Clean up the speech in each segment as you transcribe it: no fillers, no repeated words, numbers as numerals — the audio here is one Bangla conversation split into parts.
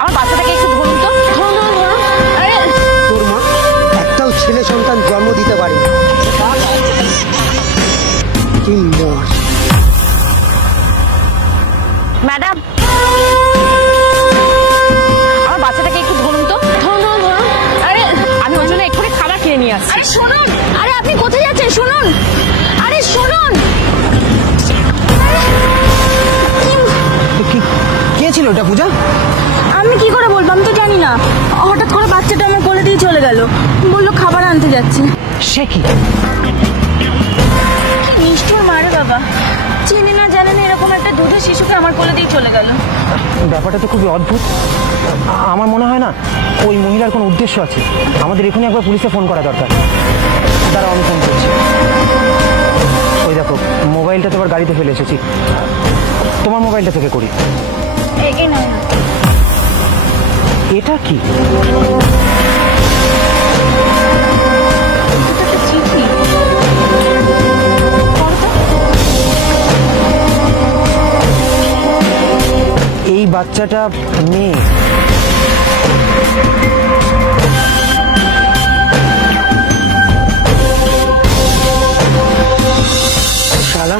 আমার বাচ্চাটাকে একটু ধরুন তো, ধরুন ধরুন ধরুন। আরে তোর মা একটাও ছেলে সন্তান জন্ম দিতে পারে। ম্যাডাম, আমার বাচ্চাটাকে একটু ধরুন তো, ধরুন ধরুন ধরুন। আরে আমি ওর জন্য এক্ষুনি খাবার কিনে নিয়ে আসছি। আরে শুনুন, আরে আপনি কোথায় যাচ্ছেন? শুনুন, আরে শুনুন। কে ছিল ওটা পূজা? আমি কি করে বলবো, আমি তো জানি না। হঠাৎ করে বাচ্চাটা আমার কোলে দিয়ে চলে গেল, বললো খাবার আনতে যাচ্ছে। সে কি নিষ্ঠুর মারে বাবা, চিনি না জানে না এরকম একটা দুধের শিশুকে আমার কোলে দিয়ে চলে গেল। ব্যাপারটা তো খুবই অদ্ভুত। আমার মনে হয় না ওই মহিলার কোনো উদ্দেশ্য আছে। আমাদের এখনই একবার পুলিশে ফোন করা দরকার। তারা আমি ফোন করছি। ওই দেখো, মোবাইলটা তো আবার গাড়িতে ফেলে এসেছি। তোমার মোবাইলটা থেকে করি। এটা কি? এই বাচ্চাটা মেয়ে। শালা,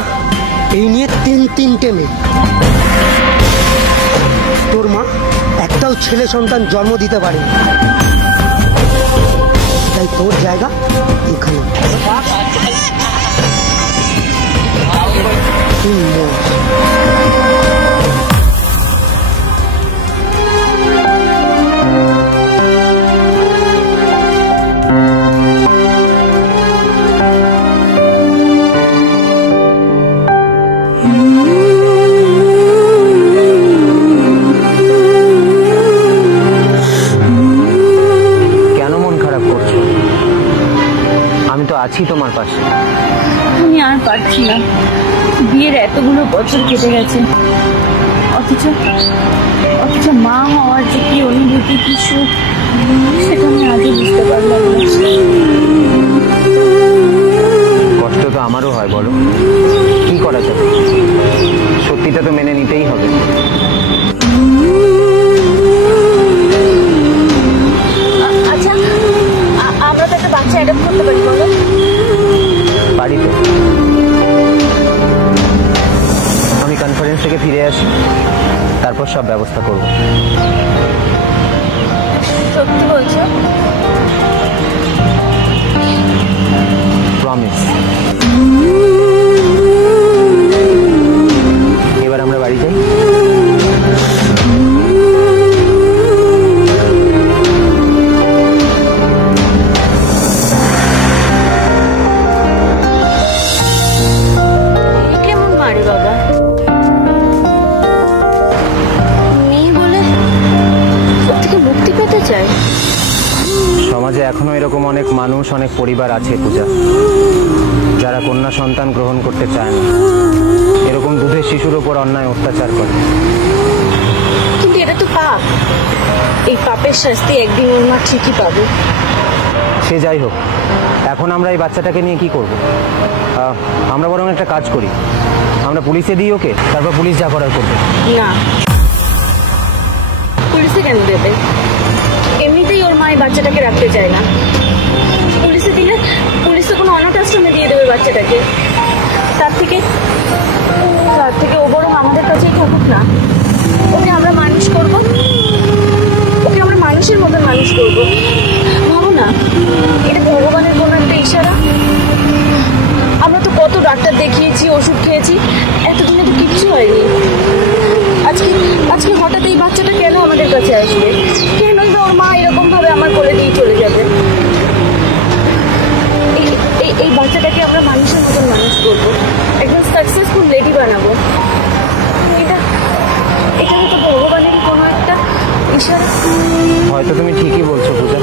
এই নিয়ে তিনটে মেয়ে। তোর মা একটাও ছেলে সন্তান জন্ম দিতে পারে, তাই তোর জায়গা এখানে। আছি তোমার পাশে। আমি আর পারছি না, বিয়ের এতগুলো বছর কেটে গেছে, অথচ মা হওয়ার যে কি অনুভূতি, কি সুখ, সেটা আমি আজও বুঝতে পারলাম না। কষ্ট তো আমারও হয়, বলো কি করা যাবে? সত্যিটা তো মেনে নিতেই হবে। আচ্ছা, আমরা তো একটা বাচ্চা অ্যাডপ্ট করতে পারি, বলো? পারি তো। আমি কনফারেন্স থেকে ফিরে আসি, তারপর সব ব্যবস্থা করব। সত্যি বলছো? প্রমিস। এবার আমরা বাড়ি যাই। সমাজে এখনো এরকম অনেক মানুষ, অনেক পরিবার আছে পূজা, যারা কন্যা সন্তান গ্রহণ করতে চায় না, এরকম দুধের শিশুর উপর অন্যায় অত্যাচার করে। কিন্তু এটা তো পাপ, এই পাপের শাস্তি একদিন ওর মা ঠিকই পাবে। সে যাই হোক, এখন আমরা এই বাচ্চাটাকে নিয়ে কি করব? আমরা বরং একটা কাজ করি, আমরা পুলিশে দিই ওকে, তারপর পুলিশ যা করার করবে। না, পুলিশে কেন দেবে? এমনিতেই ওর মা এই বাচ্চাটাকে রাখতে চায় না। পুলিশে দিলে পুলিশ তো কোনো অনাথ আশ্রমে দিয়ে দেবে বাচ্চাটাকে। তার থেকে ও বরং আমাদের কাছেই থাকুক না। ওকে আমরা মানুষ করব, ওকে আমরা মানুষের মতন মানুষ করব। ভাবো না, এটা ভগবানের কোনো একটা ইশারা। আমরা তো কত ডাক্তার দেখিয়েছি, ওষুধ খেয়েছি, এতদিনে তো কিচ্ছু হয়নি। আজকে হঠাৎ এই বাচ্চাটা কেন আমাদের কাছে আসবে? কেনই বা ওর মা এরকম ভাবে আমার কোলে দিয়ে চলে যাবে? এই বাচ্চাটাকে আমরা মানুষের মতন মানুষ করবো, একদম সাকসেসফুল লেডি বানাবো। এটা তো ভগবানের কোনো একটা ইশারা। হয়তো তুমি ঠিকই বলছো পূজা।